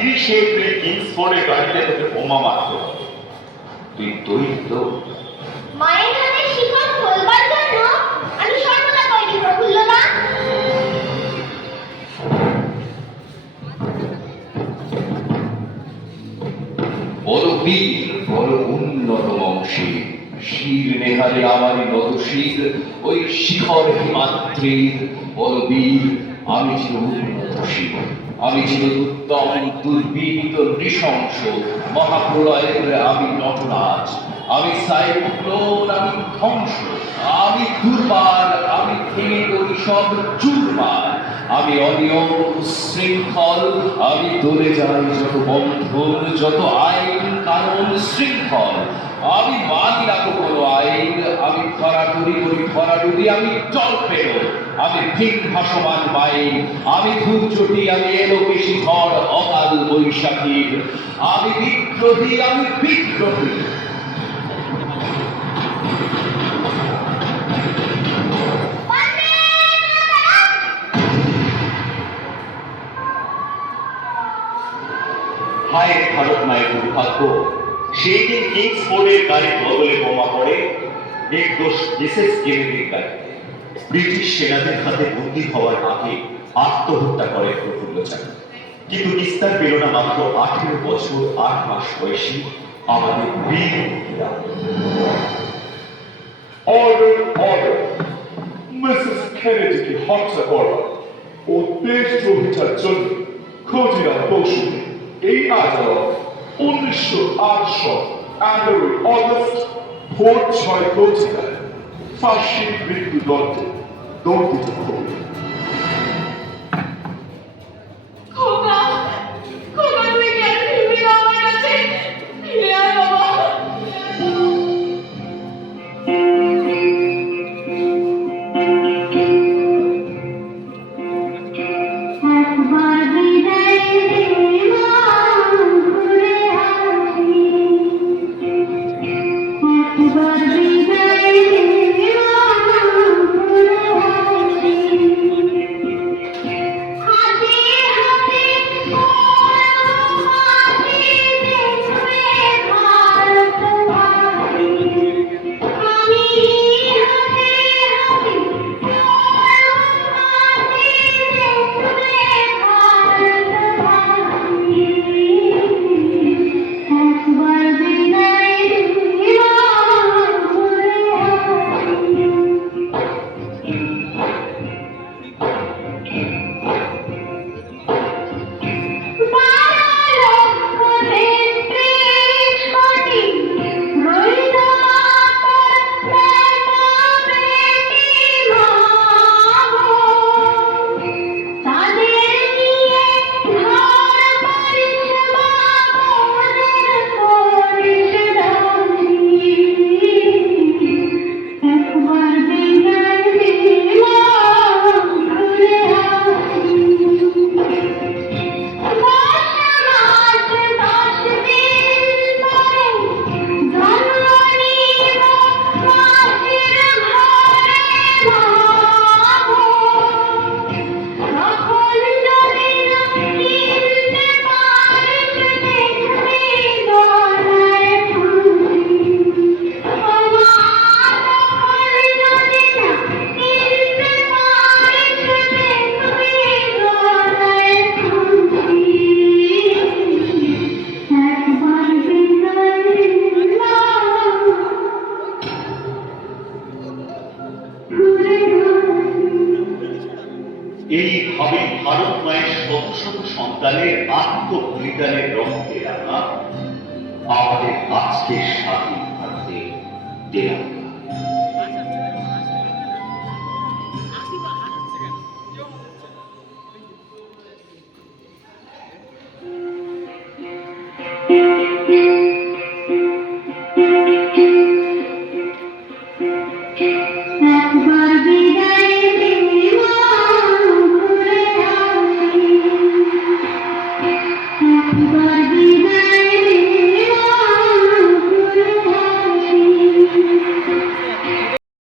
30 April কিংসফোর্ডের গাড়িতে তোকে বোমা মারত, তুই তৈরি তো? মায়ের হাতে শিকল খোলবার জন্য আমি সর্বদা তৈরি, প্রফুল্লদা। বড় বীর, বড় উন্নত বংশী, শির নেহারে আমারই নত শির, ওই শিখর হিমাদ্রির বড় বীর। আমি ছিল উন্নত শির, আমি ছিল উত্তম দুর্বিনীত নৃশংস, মহাপ্রলয়ের আমি নটরাজ, আমি সাইক্লোন, আমি ধ্বংস, আমি দুর্বার, আমি ভেঙে করি সব চুরমার, আমি অনিয়ম শৃঙ্খল, আমি দলে যাই যত বন্ধন, যত আইন কানুন শৃঙ্খল, আমি মানি না কোনো আইন, আমি ধরাডুরি করি ধরাডুরি, আমি জল পেল, আমি ভিন ভাসমান বাইন, আমি ধূর্যটি, আমি এলোকেশী ঝড় অকাল বৈশাখীর, আমি বিদ্রোহী, আমি বিদ্রোহী। হায় ভারত মায়ের দুর্ভাগ্য, সেই দিন কিংসফোর্ডের গাড়ির বদলে বোমা পড়ে নির্দোষ মিসেস কেনেডির গাড়িতে। ব্রিটিশ সেনাদের হাতে বন্দী হওয়ার আগে আত্মহত্যা করে প্রফুল্লচারী। কিন্তু নিস্তার পেল না মাত্র 18 বছর 8 মাস বয়সী আমাদের বীর মহিলা। Order, order. মিসেস কেনেডিকে হত্যা করা ও দেশদ্রোহিতার জন্য ক্ষতিরা বসু এই আদালত 1908 সাল 11 অগস্ট ভোর 6 ঘটিকায় ফাঁসির মৃত্যুদণ্ডে দণ্ডিত করবে। খোকা, খোকা, তুই কেন ফিরবি না আমার কাছে? ফিরে আয় বাবা। একবার বিদায় দে মা, ঘুরে আসি। একবার বিদায় দে মা, ঘুরে আসি। হাতে হাতে হাতে দেখবে ভারত ভাবি। আমি হাতে হাতে একবার বিদায় দিও ঘুরে আসি। একবার বিদায় দিও ঘুরে আসি। এইভাবে ভারত মায়ের শত শত সন্তানের আত্মবলিদানের রক্তে রাঙা আমাদের আজকের স্বাধীন ভারতের তেরঙ্গা।